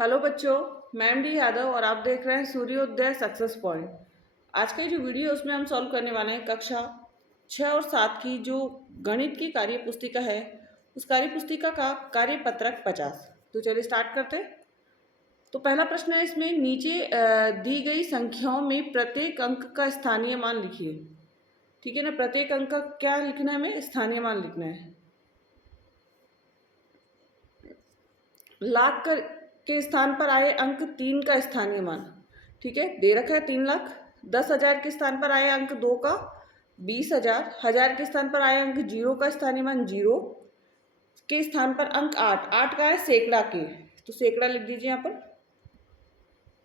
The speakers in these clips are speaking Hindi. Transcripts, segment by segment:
हेलो बच्चों, मैं एम.डी. यादव और आप देख रहे हैं सूर्योदय सक्सेस पॉइंट। आज का जो वीडियो है उसमें हम सॉल्व करने वाले हैं कक्षा 6 और 7 की जो गणित की कार्य पुस्तिका है, उस कार्य पुस्तिका का कार्यपत्रक 50। तो चलिए स्टार्ट करते हैं। तो पहला प्रश्न है इसमें, नीचे दी गई संख्याओं में प्रत्येक अंक का स्थानीय मान लिखिए। ठीक है ना, प्रत्येक अंक का क्या लिखना है, हमें स्थानीय मान लिखना है। लाख के स्थान पर आए अंक 3 का स्थानीय मान। ठीक है, दे रखा है 3 लाख। 10,000 के स्थान पर आए अंक 2 का 20,000। 1000 के स्थान पर आए अंक 0 का स्थानीय मान 0 के स्थान पर अंक 8। 8 का है सैकड़ा के, तो सैकड़ा लिख दीजिए यहाँ पर।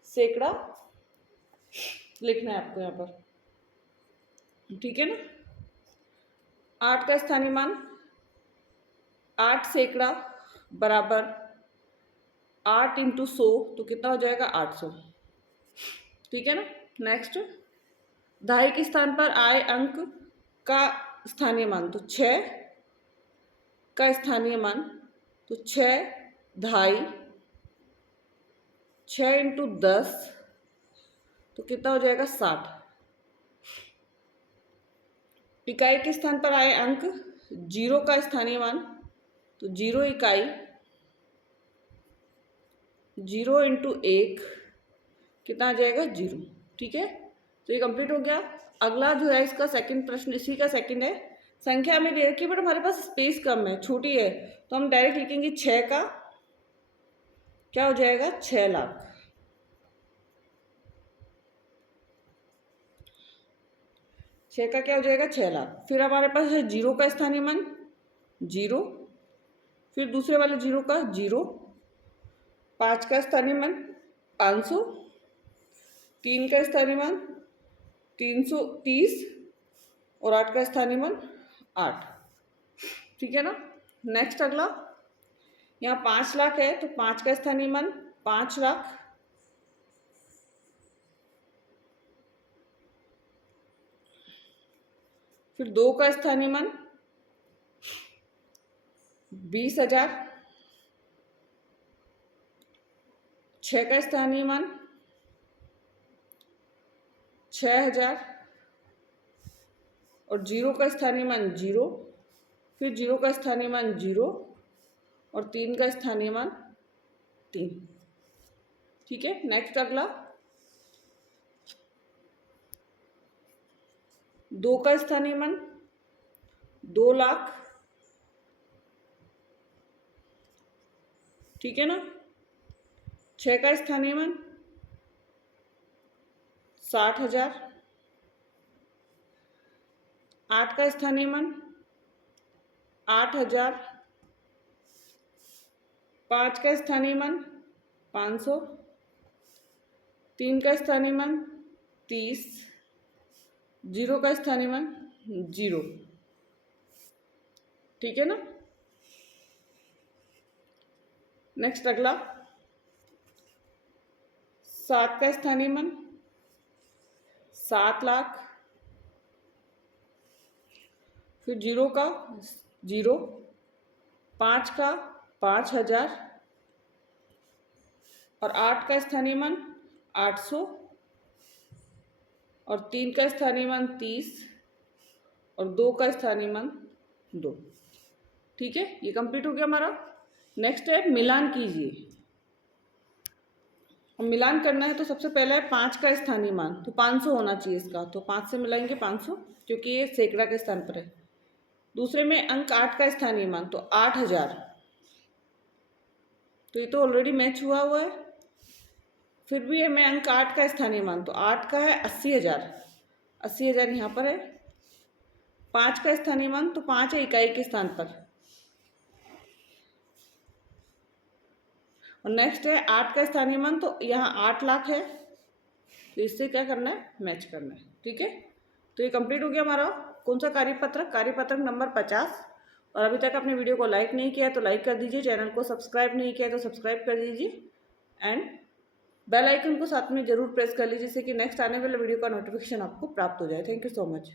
सैकड़ा लिखना है आपको यहाँ पर। ठीक है ना, 8 का स्थानीय मान 8 सैकड़ा बराबर 8 इंटू 100, तो कितना हो जाएगा 800। ठीक है ना। नेक्स्ट, दहाई के स्थान पर आए अंक का स्थानीय मान, तो 6 का स्थानीय मान, तो 6 दहाई 6 इंटू 10, तो कितना हो जाएगा 60। इकाई के स्थान पर आए अंक 0 का स्थानीय मान, तो 0 इकाई 0 इंटू 1, कितना आ जाएगा 0। ठीक है, तो ये कंप्लीट हो गया। अगला जो है इसका सेकंड प्रश्न, इसी का सेकंड है। संख्या हमें दे रखी है बट हमारे पास स्पेस कम है, छोटी है, तो हम डायरेक्ट लिखेंगे 6 का क्या हो जाएगा 6 लाख। छः का क्या हो जाएगा 6 लाख। फिर हमारे पास है 0 का स्थानीय मान 0, फिर दूसरे वाले 0 का 0, 5 का स्थानीय मान 500, 3 का स्थानीय मान 330 और 8 का स्थानीय मान 8। ठीक है ना। नेक्स्ट अगला, यहाँ 5 लाख है, तो 5 का स्थानीय मान 5 लाख, फिर 2 का स्थानीय मान 20,000, 6 का स्थानीय मान 6,000 और 0 का स्थानीय मान 0, फिर 0 का स्थानीय मान 0 और 3 का स्थानीय मान 3। ठीक है। नेक्स्ट अगला, 2 का स्थानीय मान 2 लाख। ठीक है ना। 6 का स्थानीय मान 60,000, 8 का स्थानीय मान 8,000, 5 का स्थानीय मान 500, 3 का स्थानीय मान 30, 0 का स्थानीय मान 0। ठीक है ना। नेक्स्ट अगला, 7 का स्थानीय मान 7 लाख, फिर 0 का 0, 5 का 5,000 और 8 का स्थानीय मान 800 और 3 का स्थानीय मान 30 और 2 का स्थानीय मान 2। ठीक है, ये कंप्लीट हो गया हमारा। नेक्स्ट है मिलान कीजिए। अब मिलान करना है तो सबसे पहले है 5 का स्थानीय मान, तो 500 होना चाहिए इसका, तो 5 से मिलाएंगे 500 क्योंकि ये सैकड़ा के स्थान पर है। दूसरे में अंक 8 का स्थानीय मान, तो 8,000, तो ये तो ऑलरेडी मैच हुआ है। फिर भी है मैं अंक 8 का स्थानीय मान, तो 8 का है 80,000, 80,000 यहाँ पर है। 5 का स्थानीय मान, तो 5 है इकाई के स्थान पर। और नेक्स्ट है 8 का स्थानीय मान, तो यहाँ 8 लाख है, तो इससे क्या करना है, मैच करना है। ठीक है, तो ये कंप्लीट हो गया हमारा कौन सा कार्यपत्रक, कार्यपत्रक नंबर 50। और अभी तक आपने वीडियो को लाइक नहीं किया तो लाइक कर दीजिए, चैनल को सब्सक्राइब नहीं किया तो सब्सक्राइब कर दीजिए एंड बेल आइकन को साथ में जरूर प्रेस कर लीजिए जिससे कि नेक्स्ट आने वाले वीडियो का नोटिफिकेशन आपको प्राप्त हो जाए। Thank you so much.